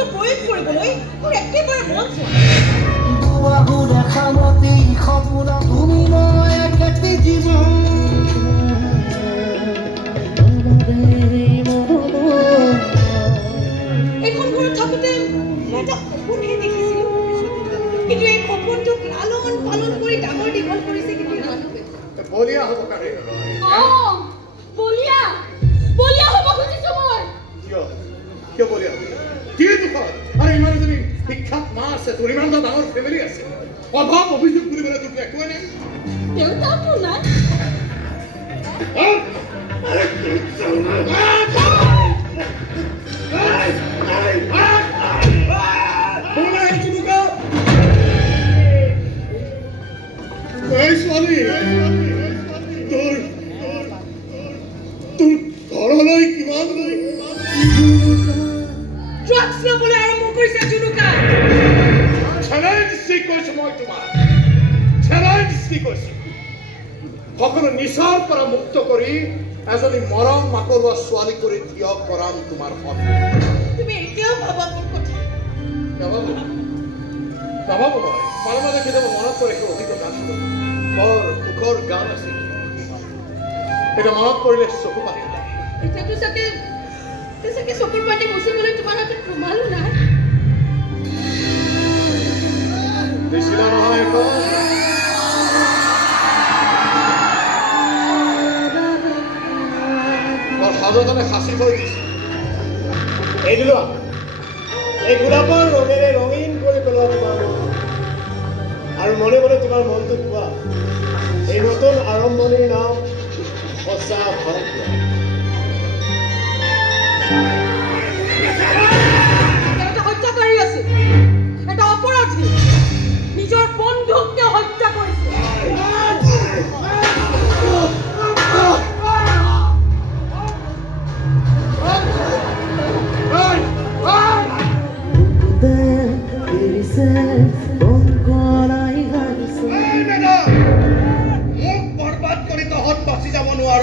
শব্দটো প্ৰয়োগ কৰিবলৈ মোৰ একেবাৰে মন যোৱা দুৱাহু দেখা মতি সপোন তুমি মই একেটি জীৱন এইখন ঘৰত থাকোঁতে মই এটা সপোনহে দেখিছিলোঁ কিন্তু এই সপোনটোক লালন পালন কৰি ডাঙৰ দীঘল কৰিছে কিন্তু মানুহে বলিয়া হ'ব কাৰণে বলিয়া হ'ব খুজিছোঁ মই কিয় বলিয়া হ'ব কি দুখত আৰু ইমান এজনী শিক্ষাত মা আছে তোৰ ইমান এটা ডাঙৰ ফেমিলি আছে অভাৱ অভিযোগ কৰিবলৈ তোক একোৱে নাই দেউতাকো নাই ঘৰলৈ কিমান ড্ৰাগছ ল'বলৈ আৰম্ভ কৰিছে জুনুকা চেলেঞ্জ দি কৈছো মই তোমাক চেলেঞ্জ দি কৈছো সকলো নিচাৰ পৰা মুক্ত কৰি এজনী মৰম মাকৰুৱা ছোৱালী কৰি থিয় কৰাম তোমাৰ তুমি এতিয়াও ভাবা মোৰ কথা নাভাবো মই মাজে মাজে কেতিয়াবা মনত পৰে অধিক গান বৰ সুখৰ গান আছিল এটা মনত পৰিলে চকু পানী ওলায় এতিয়াতো চাগে চকুৰ পানী মুচিবলৈ তোমাৰ হাতত ৰুমালো নাই দিছিলা নহয় বৰ সাজতনে সাঁচি থৈ দিছে এই দিলোৱা এই গোলাপৰ ৰঙেৰে ৰঙীন কৰি পেলোৱা তোমাৰ আৰু মনে মনে তোমাৰ মনটো কোৱা এই নতুন আৰম্ভণিৰ নাম সঁচা ভাল এটা হত্যাকাৰী আছিল এটা অপৰাধী নিজৰ বন্ধুকে হত্যা কৰিছে মোক বৰবাদ কৰি তহঁত বাচি যাব নোৱাৰ